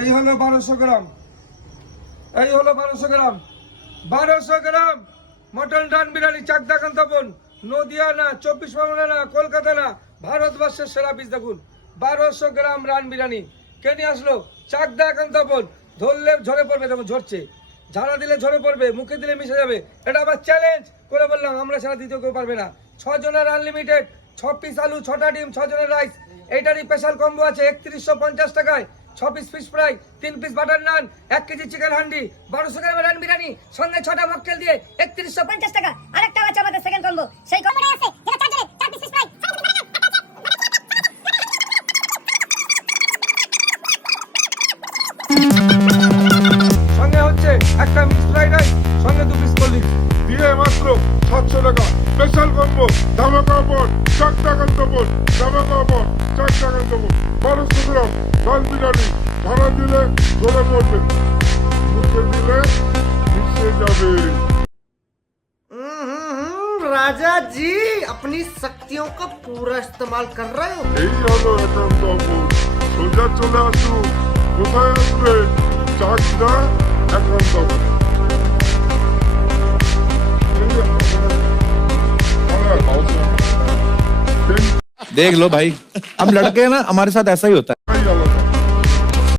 এই হলো 1200 গ্রাম, এই হলো 1200 গ্রাম, 1200 গ্রাম মটন রান বিরিয়ানি, চাকদা কান্তবন, নদিয়া না, 24 পরগনা না, কলকাতা না, ভারতবর্ষের সেরা পিস দেখুন। 1200 গ্রাম রান বিরিয়ানি কে নিয়ে আসলো? চাকদা কান্তবন। ধরলে ঝরে পড়বে, দেখুন ঝরছে, ঝাড়া দিলে ঝরে পড়বে, মুখে দিলে মিশে যাবে। এটা আবার চ্যালেঞ্জ করে বললাম, আমরা ছাড়া দ্বিতীয় কেউ পারবে না। 6 জনের আনলিমিটেড, 6 পিস আলু, 6টা ডিম, 6 জনের রাইস। এইটারই স্পেশাল কম্বো আছে 3150 টাকায়। 6 piece fish fry, 3 piece butter naan, 1 KG chicken handi, 1200 গ্রামের রান বিরিয়ানি, সঙ্গে 6টা মকটেল দিয়ে 3150 টাকা। আরেকটা আছে আমাদের সেকেন্ড কম্বো, সেই কম্বোটা আছে যেটা 4 জনের 4 পিস ফিশ ফ্রাই, সঙ্গে হচ্ছে একটা মিক্স ফ্রাইড রাইস, সঙ্গে 2 পিস কোল্ড ড্রিঙ্কস দিয়ে মাত্র 700 টাকা স্পেশাল কম্বো ধামাকা অফার চাকদা কান্তবন, ধামাকা অফার চাকদা কান্তবন। 1200 গ্রাম রান বিরিয়ানি, ঝাড়া দিলে ঝরে পড়বে, মুখে দিলে মিশে যাবে। राजा जी अपनी शक्तियों का पूरा इस्तेमाल कर रहे हो। এই হলো একান্ত অফার, সোজা চলে আসুন। কোথায় আসবে? চাকদা একান্ত অফার। देख लो भाई, हम लड़के हैं ना, हमारे साथ ऐसा ही होता है।